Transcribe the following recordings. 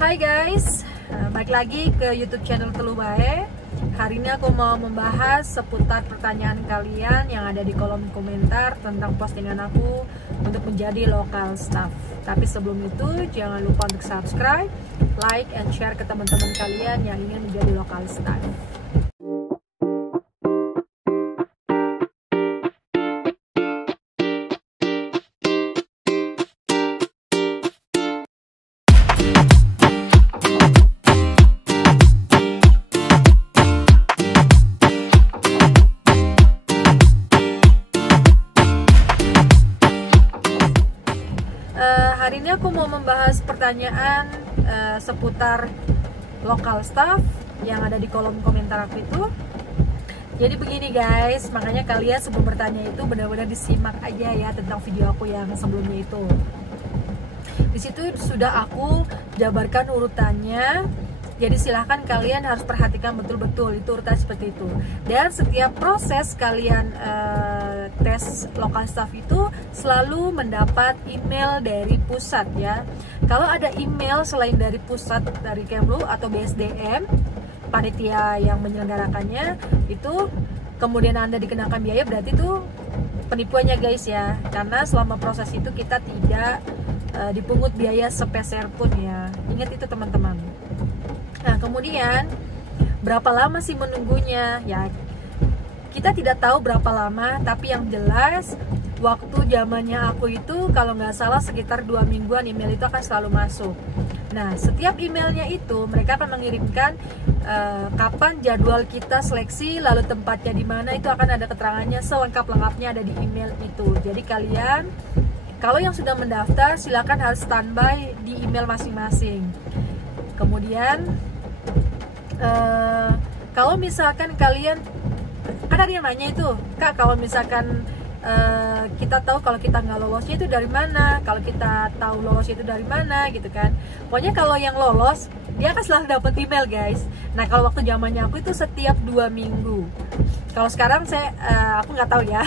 Hai guys, balik lagi ke YouTube channel Teluh Bae. Hari ini aku mau membahas seputar pertanyaan kalian yang ada di kolom komentar tentang postingan aku untuk menjadi local staff. Tapi sebelum itu jangan lupa untuk subscribe, like, and share ke teman-teman kalian yang ingin menjadi local staff. Hari ini aku mau membahas pertanyaan seputar local staff yang ada di kolom komentar aku itu. Jadi begini guys, makanya kalian sebelum bertanya itu benar-benar disimak aja ya tentang video aku yang sebelumnya itu. Di situ sudah aku jabarkan urutannya. Jadi silahkan kalian harus perhatikan betul-betul itu urutan seperti itu. Dan setiap proses kalian tes local staff itu selalu mendapat email dari pusat ya. Kalau ada email selain dari pusat, dari Kemlu atau BSDM, panitia yang menyelenggarakannya itu, kemudian Anda dikenakan biaya, berarti itu penipuannya guys ya. Karena selama proses itu kita tidak dipungut biaya sepeser pun ya. Ingat itu teman-teman. Nah kemudian berapa lama sih menunggunya ya, kita tidak tahu berapa lama, tapi yang jelas waktu zamannya aku itu kalau nggak salah sekitar 2 mingguan email itu akan selalu masuk. Nah setiap emailnya itu mereka akan mengirimkan kapan jadwal kita seleksi, lalu tempatnya di mana, itu akan ada keterangannya selengkap-lengkapnya ada di email itu. Jadi kalian kalau yang sudah mendaftar silakan harus standby di email masing-masing. Kemudian kalau misalkan kalian, kan ada yang nanya itu, Kak kalau misalkan kita tahu kalau kita nggak lolosnya itu dari mana, kalau kita tahu lolosnya itu dari mana gitu kan. Pokoknya kalau yang lolos dia akan selalu dapat email guys. Nah kalau waktu zamannya aku itu setiap 2 minggu. Kalau sekarang aku nggak tahu ya.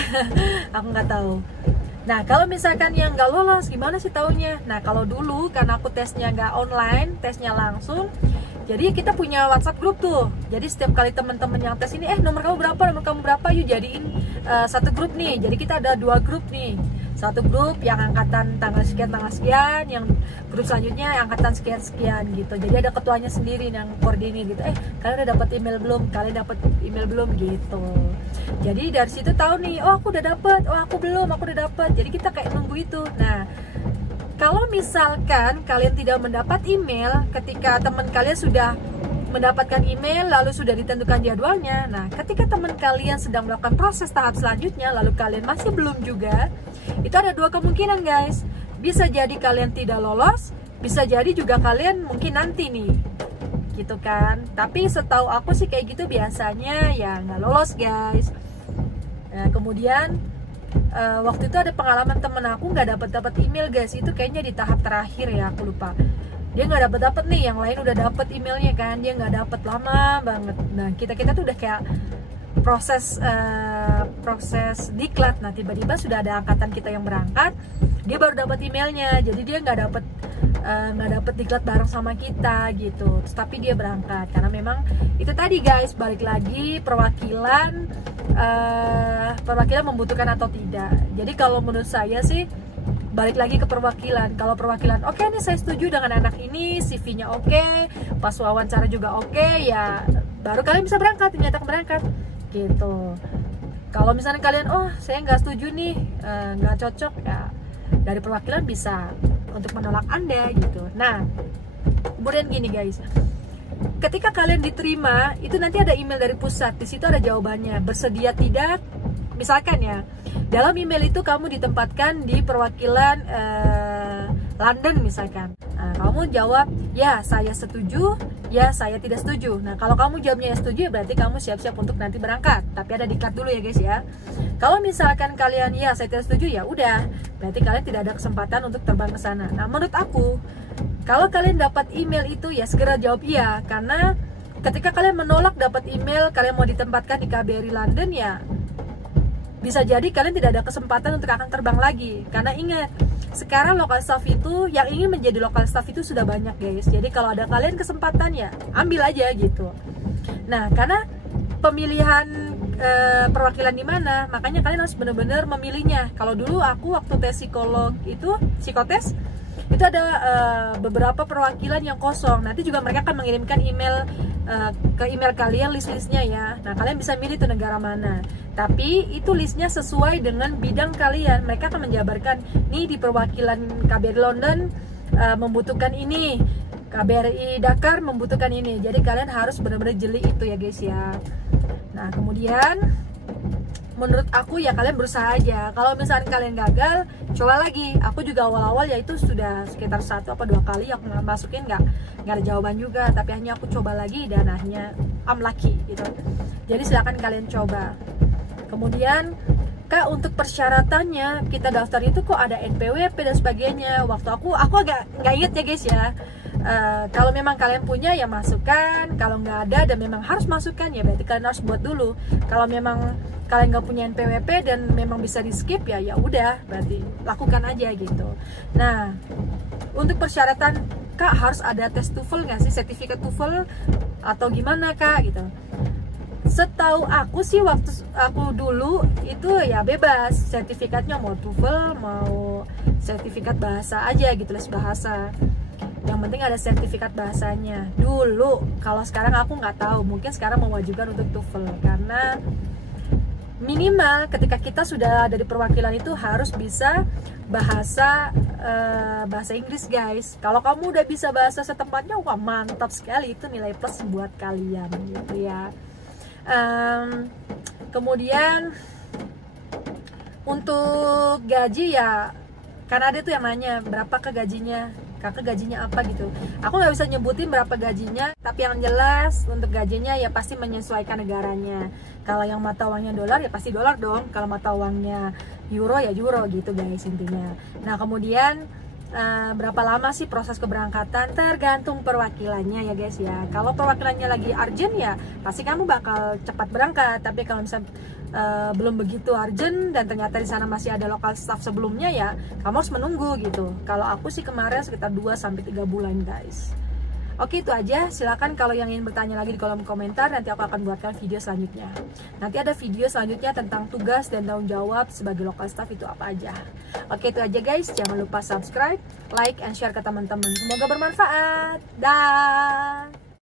Aku nggak tahu. Nah kalau misalkan yang nggak lolos gimana sih taunya? Nah kalau dulu karena aku tesnya nggak online, tesnya langsung, jadi kita punya WhatsApp grup tuh. Jadi setiap kali teman-teman yang tes ini, nomor kamu berapa, nomor kamu berapa, yuk jadiin satu grup nih. Jadi kita ada 2 grup nih. Satu grup yang angkatan tanggal sekian, yang grup selanjutnya angkatan sekian gitu. Jadi ada ketuanya sendiri yang koordinir gitu. Kalian udah dapat email belum? Kalian dapat email belum gitu. Jadi dari situ tahu nih, oh aku udah dapat, oh aku belum, aku udah dapat. Jadi kita kayak nunggu itu. Nah, kalau misalkan kalian tidak mendapat email ketika teman kalian sudah mendapatkan email lalu sudah ditentukan jadwalnya, nah ketika teman kalian sedang melakukan proses tahap selanjutnya lalu kalian masih belum juga, itu ada 2 kemungkinan guys. Bisa jadi kalian tidak lolos, bisa jadi juga kalian mungkin nanti nih gitu kan. Tapi setahu aku sih kayak gitu biasanya ya nggak lolos guys. Nah kemudian waktu itu ada pengalaman temen aku nggak dapat email guys. Itu kayaknya di tahap terakhir ya, aku lupa. Dia nggak dapat nih, yang lain udah dapat emailnya kan, dia nggak dapat, lama banget. Nah kita tuh udah kayak proses diklat. Nah tiba-tiba sudah ada angkatan kita yang berangkat, dia baru dapat emailnya. Jadi dia nggak dapat diklat bareng sama kita gitu. Tapi dia berangkat karena memang itu tadi guys, balik lagi perwakilan membutuhkan atau tidak. Jadi kalau menurut saya sih balik lagi ke perwakilan. Kalau perwakilan oke nih saya setuju dengan anak ini, CV-nya oke, pas wawancara juga oke, ya baru kalian bisa berangkat, dinyatakan berangkat gitu. Kalau misalnya kalian saya nggak setuju nih, nggak cocok, ya dari perwakilan bisa untuk menolak Anda gitu. Nah kemudian gini guys, ketika kalian diterima itu nanti ada email dari pusat. Di situ ada jawabannya, bersedia tidak. Misalkan ya, dalam email itu kamu ditempatkan di perwakilan London misalkan. Nah, kamu jawab ya saya setuju, ya saya tidak setuju. Nah kalau kamu jawabnya ya setuju, berarti kamu siap-siap untuk nanti berangkat. Tapi ada diklat dulu ya guys ya. Kalau misalkan kalian ya saya tidak setuju, ya udah, berarti kalian tidak ada kesempatan untuk terbang ke sana. Nah menurut aku, kalau kalian dapat email itu ya segera jawab iya. Karena ketika kalian menolak dapat email kalian mau ditempatkan di KBRI London, ya bisa jadi kalian tidak ada kesempatan untuk akan terbang lagi. Karena ingat, sekarang local staff itu, yang ingin menjadi local staff itu sudah banyak guys. Jadi kalau ada kalian kesempatan ya ambil aja gitu. Nah, karena pemilihan perwakilan di mana, makanya kalian harus benar-benar memilihnya. Kalau dulu aku waktu tes psikolog itu, psikotes, itu ada beberapa perwakilan yang kosong. Nanti juga mereka akan mengirimkan email ke email kalian list-listnya ya. Nah, kalian bisa milih itu negara mana. Tapi itu listnya sesuai dengan bidang kalian. Mereka akan menjabarkan, nih di perwakilan KBRI London membutuhkan ini, KBRI Dakar membutuhkan ini. Jadi kalian harus benar-benar jeli itu ya guys ya. Nah, kemudian menurut aku ya kalian berusaha aja. Kalau misalnya kalian gagal, coba lagi. Aku juga awal-awal ya itu sudah sekitar 1 atau 2 kali aku masukin nggak ada jawaban juga, tapi hanya aku coba lagi dan akhirnya I'm lucky gitu. Jadi silakan kalian coba. Kemudian Kak, untuk persyaratannya kita daftar itu kok ada NPWP dan sebagainya. Waktu aku agak nggak inget ya guys ya. Kalau memang kalian punya ya masukkan, kalau nggak ada dan memang harus masukkan ya berarti kalian harus buat dulu. Kalau memang kalian nggak punya NPWP dan memang bisa di skip ya udah berarti lakukan aja gitu. Nah, untuk persyaratan Kak harus ada tes TOEFL nggak sih, sertifikat TOEFL atau gimana Kak gitu. Setahu aku sih waktu aku dulu itu ya bebas, sertifikatnya mau TOEFL mau sertifikat bahasa aja gitu, les bahasa. Yang penting ada sertifikat bahasanya dulu. Kalau sekarang aku nggak tahu, mungkin sekarang mewajibkan untuk TOEFL karena minimal ketika kita sudah ada di perwakilan itu harus bisa bahasa Inggris guys. Kalau kamu udah bisa bahasa setempatnya, wah mantap sekali, itu nilai plus buat kalian gitu ya. Kemudian untuk gaji ya, karena ada tuh yang nanya berapa ke gajinya, kakak gajinya apa gitu. Aku nggak bisa nyebutin berapa gajinya, tapi yang jelas untuk gajinya ya pasti menyesuaikan negaranya. Kalau yang mata uangnya dolar ya pasti dolar dong, kalau mata uangnya euro ya euro gitu guys intinya. Nah, kemudian berapa lama sih proses keberangkatan, tergantung perwakilannya ya guys ya. Kalau perwakilannya lagi urgent ya pasti kamu bakal cepat berangkat, tapi kalau misalnya belum begitu urgent dan ternyata di sana masih ada local staff sebelumnya ya kamu harus menunggu gitu. Kalau aku sih kemarin sekitar 2-3 bulan guys. Oke, itu aja. Silakan kalau yang ingin bertanya lagi di kolom komentar, nanti aku akan buatkan video selanjutnya. Nanti ada video selanjutnya tentang tugas dan tanggung jawab sebagai local staff itu apa aja. Oke, itu aja guys. Jangan lupa subscribe, like, and share ke teman-teman. Semoga bermanfaat. Dah.